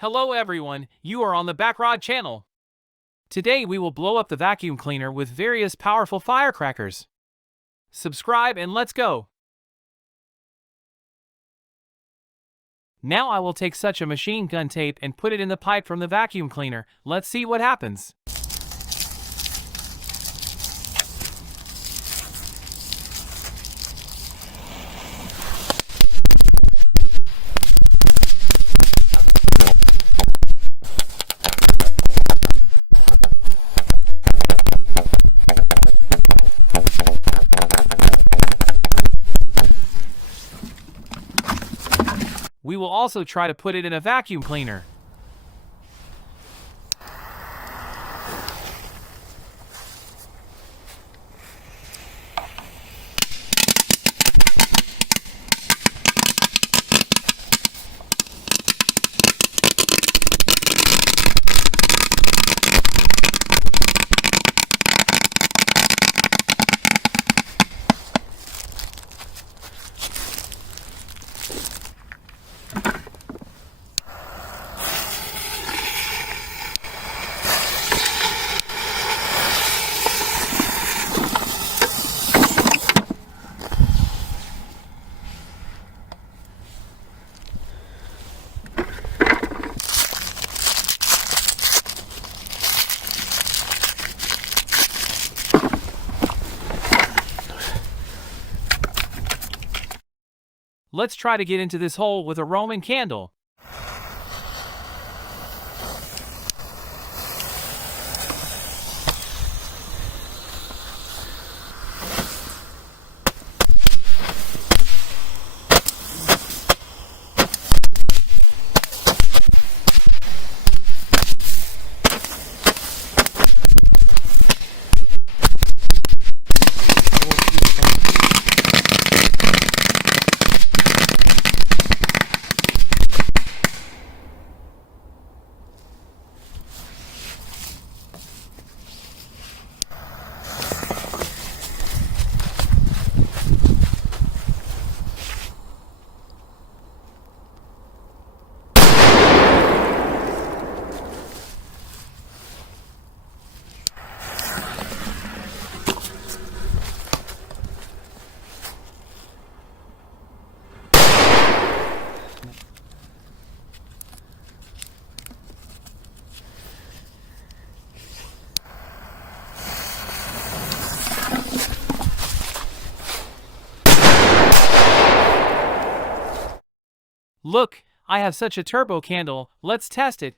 Hello everyone, you are on the Backrod channel. Today we will blow up the vacuum cleaner with various powerful firecrackers. Subscribe and let's go. Now I will take such a machine gun tape and put it in the pipe from the vacuum cleaner. Let's see what happens. We will also try to put it in a vacuum cleaner. Let's try to get into this hole with a Roman candle. Look, I have such a turbo candle, let's test it.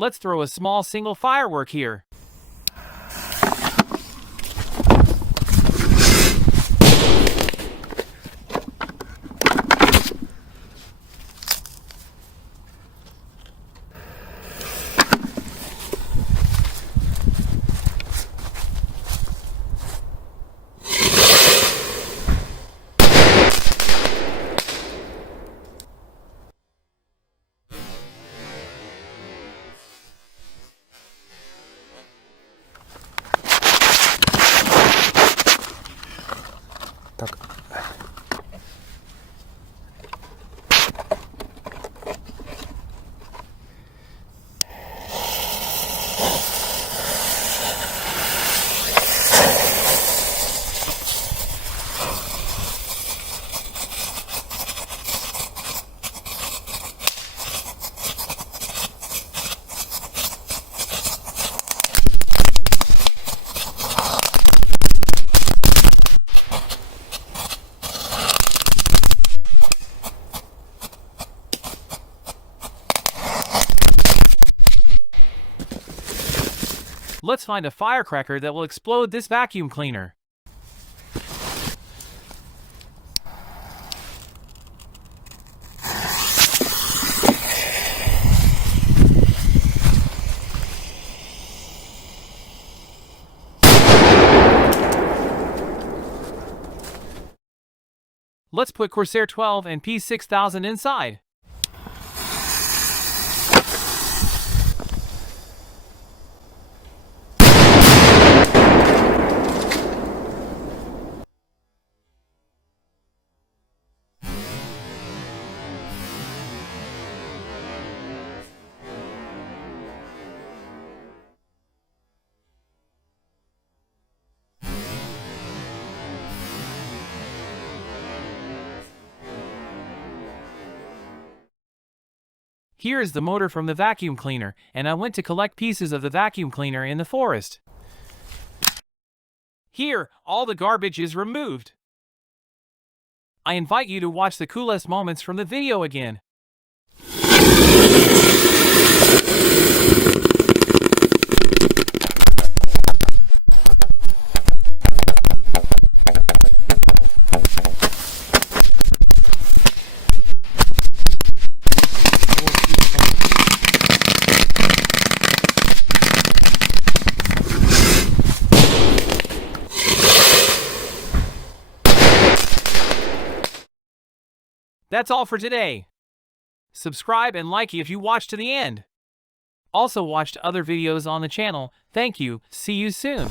Let's throw a small single firework here. Let's find a firecracker that will explode this vacuum cleaner. Let's put Corsair 12 and P6000 inside. Here is the motor from the vacuum cleaner, and I went to collect pieces of the vacuum cleaner in the forest. Here, all the garbage is removed. I invite you to watch the coolest moments from the video again. That's all for today. Subscribe and like if you watched to the end. Also watched other videos on the channel. Thank you. See you soon.